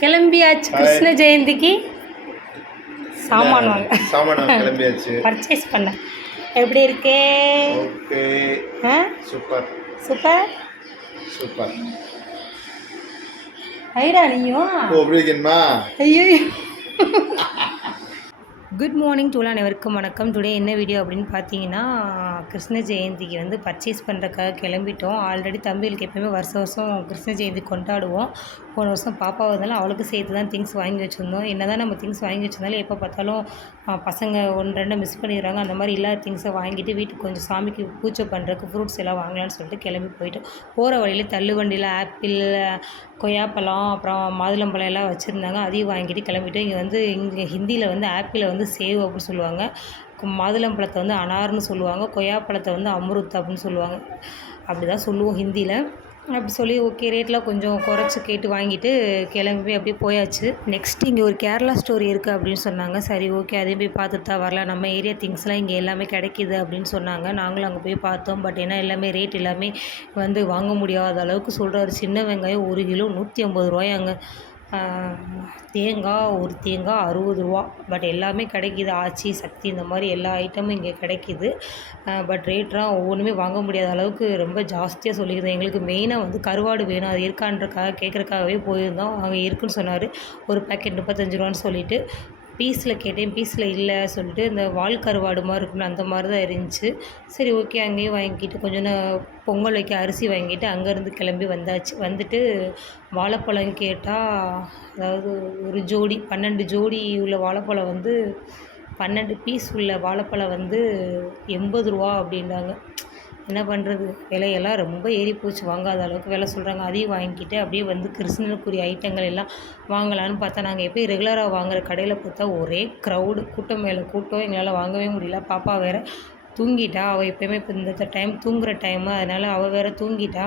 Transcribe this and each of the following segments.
கிளம்பியாச்சு கிருஷ்ண ஜெயந்திக்கு. சாமான் வாங்க. சாமான் கிளம்பியாச்சு. பர்ச்சேஸ் பண்ண. எப்படி இருக்கே? ஓகே. சூப்பர். சூப்பர். சூப்பர். ஐடா நீயும். ஓ அப்படி இருக்கேன்மா. ஐயோ குட் மார்னிங் டூல் அனைவருக்கும் வணக்கம். டுடே என்ன வீடியோ அப்படின்னு பார்த்தீங்கன்னா கிருஷ்ண ஜெயந்திக்கு வந்து பர்ச்சேஸ் பண்ணுறக்காக கிளம்பிட்டோம். ஆல்ரெடி தம்பிகளுக்கு எப்பயுமே வருஷம் வருஷம் கிருஷ்ண ஜெயந்தி கொண்டாடுவோம். போன வருஷம் பாப்பா வந்தாலும் அவளுக்கு சேர்த்து தான் திங்ஸ் வாங்கி வச்சுருந்தோம். என்ன தான் நம்ம திங்ஸ் வாங்கி வச்சிருந்தாலும் எப்போ பார்த்தாலும் பசங்க ஒன்று ரெண்டு மிஸ் பண்ணிடுறாங்க. அந்த மாதிரி இல்லாத திங்ஸை வாங்கிட்டு வீட்டுக்கு கொஞ்சம் சாமிக்கு பூஜை பண்ணுறதுக்கு ஃப்ரூட்ஸ் எல்லாம் வாங்கலாம்னு சொல்லிட்டு கிளம்பி போயிட்டோம். போகிற வழியில தள்ளு வண்டியில் ஆப்பிள் கொய்யாப்பழம் அப்புறம் மாதுளம்பழம் எல்லாம் வச்சுருந்தாங்க. அதையும் வாங்கிட்டு கிளம்பிட்டோம். இங்கே வந்து இங்கே ஹிந்தியில் வந்து ஆப்பிளை வந்து சேவ் அப்படின்னு சொல்லுவாங்க. கு- மாதுளம்பழத்தை வந்து அனார்னு சொல்லுவாங்க. கொய்யாப்பழத்தை வந்து அம்ருத் அப்படின்னு சொல்லுவாங்க. அப்படி தான் சொல்லுவோம் ஹிந்தியில். அப்படி சொல்லி ஓகே ரேட்லாம் கொஞ்சம் குறைச்சி கேட்டு வாங்கிட்டு கிளம்பி அப்படியே போயாச்சு. நெக்ஸ்ட் இங்கே ஒரு கேரளா ஸ்டோரி இருக்குது அப்படின்னு சொன்னாங்க. சரி ஓகே அதையும் போய் பார்த்துட்டு தான் வரலாம். நம்ம ஏரியா திங்ஸ்லாம் இங்கே எல்லாமே கிடைக்கிது அப்படின்னு சொன்னாங்க. நாங்களும் அங்கே போய் பார்த்தோம். பட் ஏன்னா எல்லாமே ரேட் எல்லாமே வந்து வாங்க முடியாத அளவுக்கு சொல்கிறாரு சின்ன வெங்காயம் ஒரு கிலோ நூற்றி ஐம்பது ரூபாயாங்க. தேங்காய் ஒரு தேங்காய் அறுபது ரூபா. பட் எல்லாமே கிடைக்கிது. ஆச்சி சக்தி இந்த மாதிரி எல்லா ஐட்டமும் இங்கே கிடைக்கிது. பட் ரேட்லாம் ஒவ்வொன்றுமே வாங்க முடியாத அளவுக்கு ரொம்ப ஜாஸ்தியாக சொல்லியிருந்தேன். எங்களுக்கு மெயினாக வந்து கருவாடு வேணும். அது இருக்கான்றக்காக கேட்குறக்காகவே போயிருந்தோம். அங்கே இருக்குன்னு சொன்னார். ஒரு பேக்கெட் முப்பத்தஞ்சு ரூபான்னு சொல்லிட்டு. பீஸில் கேட்டேன் பீஸில் இல்லை சொல்லிட்டு இந்த வால் கருவாடு மாதிரி இருக்கும்ல அந்த மாதிரி தான் இருந்துச்சு. சரி ஓகே அங்கேயும் வாங்கிட்டு கொஞ்சம் பொங்கல் வைக்க அரிசி வாங்கிட்டு அங்கேருந்து கிளம்பி வந்தாச்சு. வந்துட்டு வாழைப்பழம் கேட்டால் அதாவது ஒரு ஜோடி பன்னெண்டு ஜோடி உள்ள வாழைப்பழம் வந்து பன்னெண்டு பீஸ் உள்ள வாழைப்பழம் வந்து எண்பது ரூபா அப்படின்றாங்க. என்ன பண்ணுறது விலையெல்லாம் ரொம்ப ஏறி போச்சு. வாங்காத அளவுக்கு விலை சொல்கிறாங்க அதையும் வாங்கிட்டு அப்படியே வந்து கிருஷ்ணனுக்குரிய ஐட்டங்கள் எல்லாம் வாங்கலான்னு பார்த்தா நாங்கள் எப்போயும் ரெகுலராக வாங்குற கடையில் பார்த்தா ஒரே க்ரௌடு கூட்டம் மேலே கூட்டம். எங்களால் வாங்கவே முடியல. பாப்பா வேறு தூங்கிட்டா அவள் எப்பயுமே இப்போ இந்த டைம் தூங்குகிற டைமு அதனால் அவள் வேறு தூங்கிட்டா.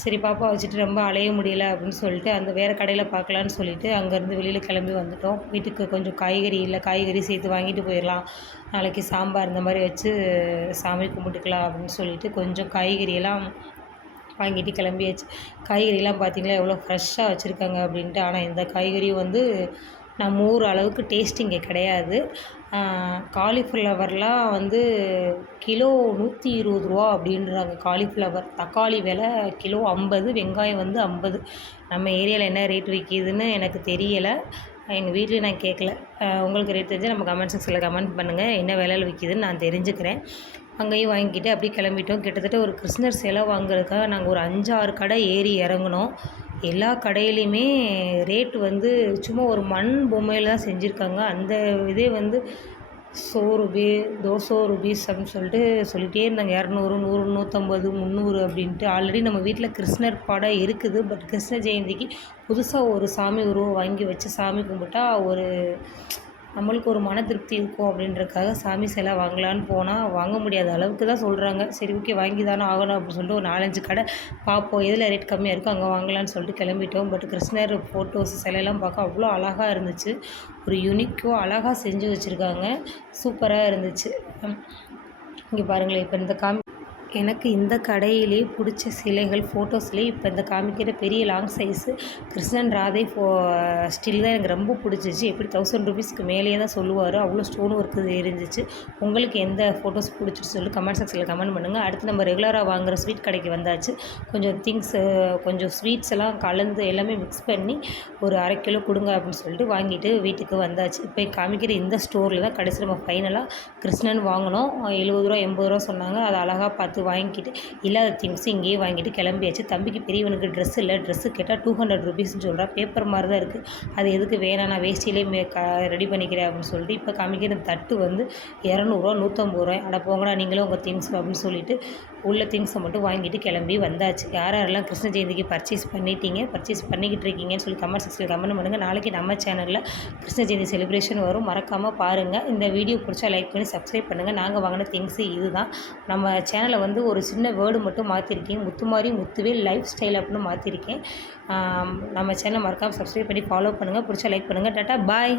சரி பாப்பா வச்சுட்டு ரொம்ப அலைய முடியல அப்படின்னு சொல்லிட்டு அந்த வேறு கடையில் பார்க்கலான்னு சொல்லிட்டு அங்கேருந்து வெளியில் கிளம்பி வந்துட்டோம். வீட்டுக்கு கொஞ்சம் காய்கறி இல்லை காய்கறி சேர்த்து வாங்கிட்டு போயிடலாம். நாளைக்கு சாம்பார் இந்த மாதிரி வச்சு சாமி கும்பிட்டுக்கலாம் அப்படின்னு சொல்லிட்டு கொஞ்சம் காய்கறியெல்லாம் வாங்கிட்டு கிளம்பியாச்சு. காய்கறிலாம் பார்த்தீங்களா எவ்வளோ ஃப்ரெஷ்ஷாக வச்சுருக்காங்க அப்படின்ட்டு. ஆனால் இந்த காய்கறியும் வந்து நம்ம ஊர் அளவுக்கு டேஸ்ட் இங்கே கிடையாது. காலிஃப்ளவர்லாம் வந்து கிலோ நூற்றி இருபது ரூபா அப்படின்றாங்க. காலிஃப்ளவர் தக்காளி விலை கிலோ ஐம்பது வெங்காயம் வந்து ஐம்பது. நம்ம ஏரியாவில் என்ன ரேட் விற்கிதுன்னு எனக்கு தெரியலை. எங்கள் வீட்லேயும் நான் கேட்கல உங்களுக்கு ரேட் தெரிஞ்சால் நம்ம கமெண்ட் செக்ஷனில் கமெண்ட் பண்ணுங்கள் என்ன விலையில் விற்கிதுன்னு நான் தெரிஞ்சுக்கிறேன். அங்கேயும் வாங்கிக்கிட்டு அப்படியே கிளம்பிட்டோம். கிட்டத்தட்ட ஒரு கிருஷ்ணர் சிலை வாங்குறதுக்காக நாங்கள் ஒரு அஞ்சாறு கடை ஏறி இறங்குனோம். எல்லா கடையிலையுமே ரேட் வந்து சும்மா ஒரு மண் பொம்மையில் தான் செஞ்சுருக்காங்க. அந்த இதே வந்து சோ ருபி தோசோ ருபீஸ் அப்படின்னு சொல்லிட்டு சொல்லிகிட்டே இருந்தாங்க. இரநூறு நூறு நூற்றம்பது முந்நூறு அப்படின்ட்டு. ஆல்ரெடி நம்ம வீட்டில் கிருஷ்ணர் படம் இருக்குது. பட் கிருஷ்ண ஜெயந்திக்கு புதுசாக ஒரு சாமி உருவம் வாங்கி வச்சு சாமி கும்பிட்டா ஒரு நம்மளுக்கு ஒரு மன திருப்தி இருக்கும் அப்படின்றக்காக சாமி சிலை வாங்கலான்னு போனால் வாங்க முடியாத அளவுக்கு தான் சொல்கிறாங்க சரி ஓகே வாங்கி தானே ஆகணும் அப்படின்னு சொல்லிட்டு ஒரு நாலஞ்சு கடை பார்ப்போம். எதில் ரேட் கம்மியாக இருக்கோ அங்கே வாங்கலாம்னு சொல்லிட்டு கிளம்பிட்டோம். பட் கிருஷ்ணர் ஃபோட்டோஸ் சிலையெல்லாம் பார்க்க அவ்வளோ அழகாக இருந்துச்சு. ஒரு யூனிக்கோ அழகாக செஞ்சு வச்சுருக்காங்க. சூப்பராக இருந்துச்சு. இங்கே பாருங்களேன் இப்போ இந்த காமி எனக்கு இந்த கடையிலே பிடிச்ச சிலைகள் ஃபோட்டோஸ்லேயே இப்போ இந்த காமிக்கிற பெரிய லாங் சைஸு கிருஷ்ணன் ராதை ஃபோ ஸ்டில் தான் எனக்கு ரொம்ப பிடிச்சிச்சு. எப்படி தௌசண்ட் ருபீஸ்க்கு மேலேயே தான் சொல்லுவார் அவ்வளோ ஸ்டோன் ஒர்க்கு இருந்துச்சு. உங்களுக்கு எந்த ஃபோட்டோஸ் பிடிச்சிட்டு சொல்லி கமெண்ட் செக்ஷனில் கமெண்ட் பண்ணுங்கள் அடுத்து நம்ம ரெகுலராக வாங்குற ஸ்வீட் கடைக்கு வந்தாச்சு. கொஞ்சம் திங்ஸு கொஞ்சம் ஸ்வீட்ஸ் எல்லாம் கலந்து எல்லாமே மிக்ஸ் பண்ணி ஒரு அரை கிலோ கொடுங்க அப்படின்னு சொல்லிட்டு வாங்கிட்டு வீட்டுக்கு வந்தாச்சு. இப்போ காமிக்கிற இந்த ஸ்டோரில் தான் கடைசி நம்ம ஃபைனலாக கிருஷ்ணன் வாங்கினோம். எழுபது ரூபா எண்பது ரூபா சொன்னாங்க. அதை அழகாக பார்த்து வாங்கிக்கிட்டு இல்லாத திங்ஸ் இங்கேயே வாங்கிட்டு கிளம்பியாச்சு. தம்பிக்கு பெரியவனுக்கு ட்ரெஸ் இல்லை. ட்ரெஸ்ஸு கேட்டால் டூ ஹண்ட்ரட் ருபீஸ்னு சொல்கிறான் பேப்பர் மாதிரி தான் இருக்குது அது எதுக்கு வேணாம் நான் வேஸ்டிலே ரெடி பண்ணிக்கிறேன் அப்படின்னு சொல்லிட்டு இப்போ காமிக்கிற தட்டு வந்து இரநூறுவா நூற்றம்பது ரூபாய். அட போங்கடா நீங்களும் உங்கள் திங்ஸ் அப்படின்னு சொல்லிட்டு உள்ள திங்ஸை மட்டும் வாங்கிட்டு கிளம்பி வந்தாச்சு. யார் யாரெல்லாம் கிருஷ்ண ஜெயந்திக்கு பர்ச்சேஸ் பண்ணிட்டீங்க பர்ச்சேஸ் பண்ணிக்கிட்டு இருக்கீங்கன்னு சொல்லி கமெண்ட் செக்ஷனில் கமெண்ட் பண்ணுங்கள் நாளைக்கு நம்ம சேனலில் கிருஷ்ண ஜெயந்தி செலிப்ரேஷன் வரும். மறக்காமல் பாருங்கள் இந்த வீடியோ பிடிச்சா லைக் பண்ணி சப்ஸ்கிரைப் பண்ணுங்கள் நாங்கள் வாங்கின திங்ஸு இதுதான். நம்ம சேனலை வந்து ஒரு சின்ன வேர்டு மட்டும் மாற்றிருக்கேன் முத்துமாரி முத்துவே லைஃப் ஸ்டைல் அப்படின்னு மாற்றிருக்கேன் நம்ம சேனலை மறக்காமல் சப்ஸ்கிரைப் பண்ணி ஃபாலோ பண்ணுங்கள் பிடிச்சா லைக் பண்ணுங்கள் டாட்டா பாய்